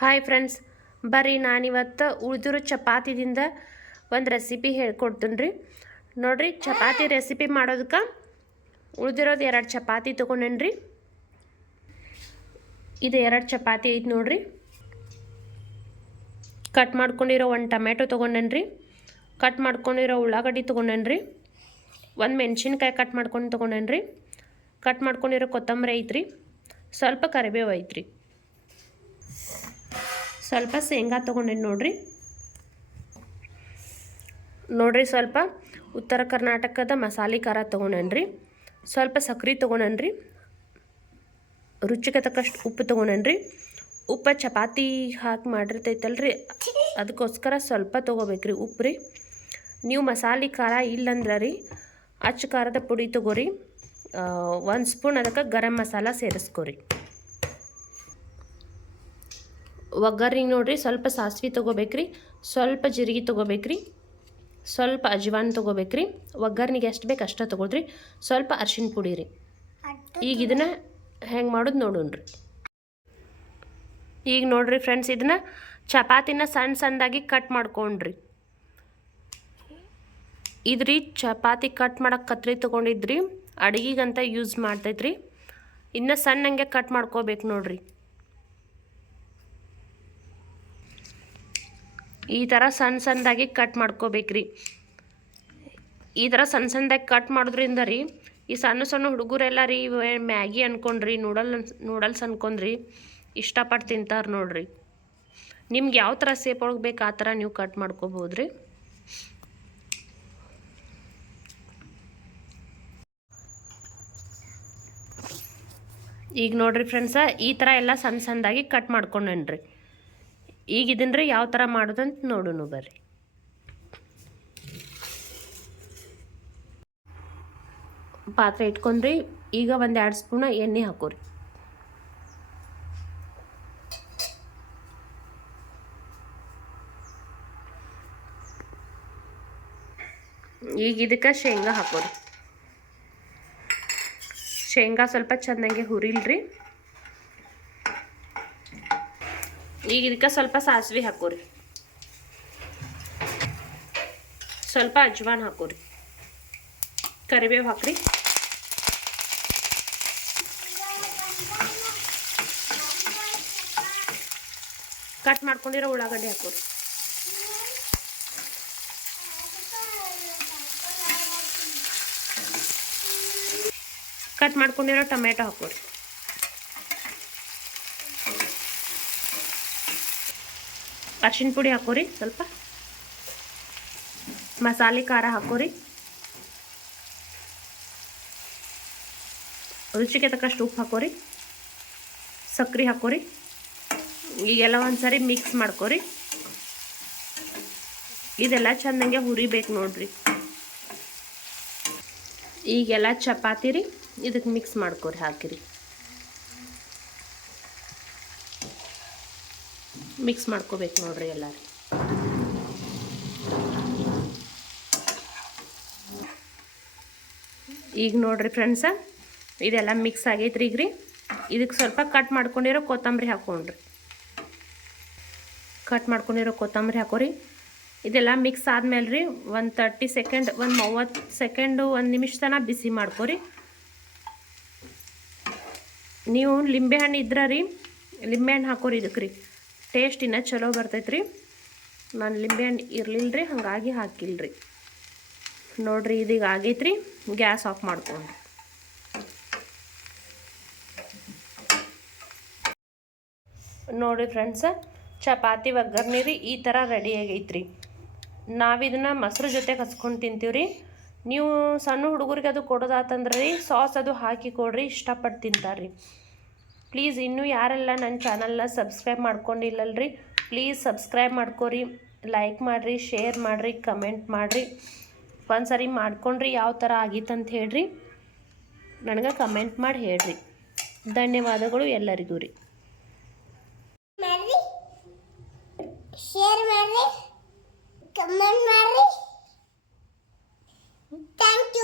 Hi friends ಬರ್ರಿ, ನಾನಿವತ್ತು ಉಳಿದಿರೋ ಚಪಾತಿದಿಂದ ಒಂದು ರೆಸಿಪಿ ಹೇಳ್ಕೊಡ್ತೀನಿ ರೀ. ನೋಡಿರಿ, ಚಪಾತಿ ರೆಸಿಪಿ ಮಾಡೋದಕ್ಕೆ ಉಳಿದಿರೋದು ಎರಡು ಚಪಾತಿ ತೊಗೊಂಡೇನ್ರಿ ಇದು ಎರಡು ಚಪಾತಿ ಐತೆ ನೋಡಿರಿ. ಕಟ್ ಮಾಡ್ಕೊಂಡಿರೋ ಒಂದು ಟೊಮೆಟೊ ತೊಗೊಂಡೇನ್ರಿ ಕಟ್ ಮಾಡ್ಕೊಂಡಿರೋ ಉಳ್ಳಾಗಡ್ಡಿ ತೊಗೊಂಡೇನ್ರಿ ಒಂದು ಮೆಣಸಿನ್ಕಾಯಿ ಕಟ್ ಮಾಡ್ಕೊಂಡು ತೊಗೊಂಡೇನ್ರಿ ಕಟ್ ಮಾಡ್ಕೊಂಡಿರೋ ಕೊತ್ತಂಬರಿ ಐತ್ರಿ. ಸ್ವಲ್ಪ ಕರಿಬೇವು ಐತ್ರಿ. ಸ್ವಲ್ಪ ಶೇಂಗಾ ತೊಗೊಂಡೇನಿ ನೋಡ್ರಿ. ನೋಡ್ರಿ ಸ್ವಲ್ಪ ಉತ್ತರ ಕರ್ನಾಟಕದ ಮಸಾಲೆ ಖಾರ ತೊಗೊಂಡೇನ್ರಿ. ಸ್ವಲ್ಪ ಸಕ್ರೆ ತೊಗೊಂಡೇನ್ರಿ. ರುಚಿಗೆ ತಕ್ಕಷ್ಟು ಉಪ್ಪು ತೊಗೊಂಡೇನ್ರಿ. ಉಪ್ಪು ಚಪಾತಿ ಹಾಕಿ ಮಾಡಿರ್ತೈತಲ್ರಿ. ಅದಕ್ಕೋಸ್ಕರ ಸ್ವಲ್ಪ ತೊಗೋಬೇಕ್ರಿ ಉಪ್ಪು ರೀ ನೀವು ಮಸಾಲೆ ಖಾರ ಇಲ್ಲಂದ್ರೆ ರೀ, ಅಚ್ಚ ಖಾರದ ಪುಡಿ ತೊಗೋರಿ. ಒಂದು ಸ್ಪೂನ್ ಅದಕ್ಕೆ ಗರಂ ಮಸಾಲ ಸೇರಿಸ್ಕೊರಿ. ಒಗ್ಗರ್ನಿಗೆ ನೋಡ್ರಿ ಸ್ವಲ್ಪ ಸಾಸಿವೆ ತೊಗೋಬೇಕ್ರಿ ಸ್ವಲ್ಪ ಜೀರಿಗೆ ತೊಗೋಬೇಕ್ರಿ ಸ್ವಲ್ಪ ಅಜ್ವಾನ್ ತೊಗೋಬೇಕ್ರಿ. ಒಗ್ಗರ್ನಿಗೆ ಎಷ್ಟು ಬೇಕು ಅಷ್ಟೇ ತೊಗೊಳ್ರಿ ಸ್ವಲ್ಪ ಅರ್ಶಿನ ಪುಡಿ ರೀ. ಈಗ ಇದನ್ನ ಹೆಂಗೆ ಮಾಡೋದು ನೋಡೋಣ್ರಿ ಈಗ ನೋಡ್ರಿ ಫ್ರೆಂಡ್ಸ್ ಇದನ್ನ ಚಪಾತಿನ ಸಣ್ಣ ಸಣ್ಣದಾಗಿ ಕಟ್ ಮಾಡ್ಕೊಂಡ್ರಿ ಇದ್ರಿ ಚಪಾತಿ ಕಟ್ ಮಾಡಕ್ಕೆ ಕತ್ರಿ ತೊಗೊಂಡಿದ್ರಿ ಅಡುಗೆಗಂತ ಯೂಸ್ ಮಾಡ್ತೈತ್ರಿ. ಇನ್ನು ಸಣ್ಣಂಗೆ ಕಟ್ ಮಾಡ್ಕೋಬೇಕು ನೋಡ್ರಿ. ಈ ಥರ ಸಣ್ಣ ಸಣ್ಣದಾಗಿ ಕಟ್ ಮಾಡ್ಕೋಬೇಕ್ರಿ. ಈ ಥರ ಸಣ್ಣ ಸಣ್ಣದಾಗಿ ಕಟ್ ಮಾಡೋದ್ರಿಂದ ರೀ, ಈ ಸಣ್ಣ ಸಣ್ಣ ಹುಡುಗರೆಲ್ಲ ರೀ ಮ್ಯಾಗಿ ಅನ್ಕೊಂಡ್ರಿ ನೂಡಲ್ ನೂಡಲ್ಸ್ ಅನ್ಕೊಂಡ್ರಿ ಇಷ್ಟಪಟ್ಟು ತಿಂತಾರೆ ನೋಡ್ರಿ. ನಿಮ್ಗೆ ಯಾವ ಥರ ಸೇಪ್ ಒಳಗೆ ಬೇಕು ಆ ಥರ ನೀವು ಕಟ್ ಮಾಡ್ಕೋಬೋದು ರೀ ಈಗ ನೋಡ್ರಿ ಫ್ರೆಂಡ್ಸ ಈ ಥರ ಎಲ್ಲ ಸಣ್ಣ ಸಣ್ಣದಾಗಿ ಕಟ್ ಮಾಡ್ಕೊಂಡೇನ್ರಿ. ಈಗ ಇದನ್ನ ಯಾವ ಥರ ಮಾಡೋದಂತ ನೋಡೋಣ ಬರ್ರಿ. ಪಾತ್ರೆ ಇಟ್ಕೊಂಡ್ರಿ, ಈಗ ಒಂದು ಎರಡು ಸ್ಪೂನ ಎಣ್ಣೆ ಹಾಕೋರಿ. ಈಗ ಇದಕ್ಕೆ ಶೇಂಗಾ ಹಾಕೋರಿ. ಶೇಂಗಾ ಸ್ವಲ್ಪ ಚೆನ್ನಾಗಿ ಹುರಿಲ್ರಿ. ಈಗ ಇದಕ್ಕೆ ಸ್ವಲ್ಪ ಸಾಸಿವೆ ಹಾಕೋರಿ ಸ್ವಲ್ಪ ಅಜ್ವಾನ್ ಹಾಕೋರಿ ಕರಿಬೇವು ಹಾಕ್ರಿ ಕಟ್ ಮಾಡ್ಕೊಂಡಿರೋ ಉಳ್ಳಾಗಡ್ಡಿ ಹಾಕೋರಿ ಕಟ್ ಮಾಡ್ಕೊಂಡಿರೋ ಟೊಮೆಟೊ ಹಾಕೋರಿ ಅರ್ಶಿಣ ಪುಡಿ ಹಾಕೋರಿ, ಸ್ವಲ್ಪ. ಮಸಾಲೆ ಖಾರ ಹಾಕೋರಿ. ರುಚಿಗೆ ತಕ್ಕಷ್ಟು ಉಪ್ಪು ಹಾಕೋರಿ. ಸಕ್ರೆ ಹಾಕೋರಿ. ಈಗೆಲ್ಲ ಒಂದ್ಸರಿ ಮಿಕ್ಸ್ ಮಾಡ್ಕೋರಿ. ಇದೆಲ್ಲ ಚೆಂದಂಗೆ ಹುರಿಬೇಕು ನೋಡ್ರಿ. ಈಗೆಲ್ಲ ಚಪಾತಿ ರೀ ಇದಕ್ಕೆ ಮಿಕ್ಸ್ ಮಾಡ್ಕೋರಿ ಹಾಕಿರಿ. ಮಿಕ್ಸ್ ಮಾಡ್ಕೋಬೇಕು ನೋಡ್ರಿ ಎಲ್ಲ ಈಗ ನೋಡ್ರಿ ಫ್ರೆಂಡ್ಸ, ಇದೆಲ್ಲ ಮಿಕ್ಸ್ ಆಗೈತ್ರಿ ಈಗ ರೀ ಇದಕ್ಕೆ ಸ್ವಲ್ಪ ಕಟ್ ಮಾಡ್ಕೊಂಡಿರೋ ಕೊತ್ತಂಬರಿ ಹಾಕೊಂಡ್ರಿ ಕಟ್ ಮಾಡ್ಕೊಂಡಿರೋ ಕೊತ್ತಂಬರಿ ಹಾಕೋರಿ. ಇದೆಲ್ಲ ಮಿಕ್ಸ್ ಆದ್ಮೇಲೆ ರೀ ಒಂದು ತರ್ಟಿ ಸೆಕೆಂಡ್, ಒಂದು ಮೂವತ್ತು ಸೆಕೆಂಡು, ಒಂದು ನಿಮಿಷ ತನಕ ಬಿಸಿ ಮಾಡ್ಕೋರಿ. ನೀವು ಲಿಂಬೆಹಣ್ಣು ಇದ್ರೆ ರೀ ಲಿಂಬೆಹಣ್ಣು ಹಾಕೋರಿ ಇದಕ್ಕೆ ರೀ ಟೇಸ್ಟ್ ಇನ್ನೂ ಚಲೋ ಬರ್ತೈತ್ರಿ. ನಾನು ಲಿಂಬೆಹಣ್ಣು ಇರಲಿಲ್ಲ ರೀ ಹಾಗಾಗಿ ಹಾಕಿಲ್ಲ ರೀ ನೋಡಿರಿ ಇದೀಗ ಆಗೈತ್ರಿ, ಗ್ಯಾಸ್ ಆಫ್ ಮಾಡ್ಕೊಂಡು ನೋಡಿ ಫ್ರೆಂಡ್ಸ, ಚಪಾತಿ ಒಗ್ಗರ್ನಿ ರೀ, ಈ ಥರ ರೆಡಿ ಆಗೈತ್ರಿ. ನಾವು ಇದನ್ನು ಮೊಸರು ಜೊತೆ ಹಚ್ಕೊಂಡು ತಿಂತೀವಿ ರೀ ನೀವು ಸಣ್ಣ ಹುಡುಗರಿಗೆ ಅದು ಕೊಡೋದಾತಂದ್ರೆ ರೀ, ಸಾಸ್ ಅದು ಹಾಕಿ ಕೊಡ್ರಿ ಇಷ್ಟಪಟ್ಟು ತಿಂತಾರೆ ರೀ ಪ್ಲೀಸ್ ಇನ್ನೂ ಯಾರೆಲ್ಲ ನನ್ನ ಚಾನಲ್ನ ಸಬ್ಸ್ಕ್ರೈಬ್ ಮಾಡ್ಕೊಂಡಿಲ್ಲಲ್ರಿ ಪ್ಲೀಸ್ ಸಬ್ಸ್ಕ್ರೈಬ್ ಮಾಡ್ಕೊರಿ ಲೈಕ್ ಮಾಡಿರಿ ಶೇರ್ ಮಾಡಿರಿ ಕಮೆಂಟ್ ಮಾಡಿರಿ. ಒಂದು ಸರಿ ಮಾಡ್ಕೊಂಡ್ರಿ ಯಾವ ಥರ ಆಗಿತ್ತಂತ ಹೇಳ್ರಿ, ನನಗೆ ಕಮೆಂಟ್ ಮಾಡಿ ಹೇಳ್ರಿ. ಧನ್ಯವಾದಗಳು ಎಲ್ಲರಿಗೂ ರೀ. ಶೇರ್ ಮಾಡ್ರಿ ಥ್ಯಾಂಕ್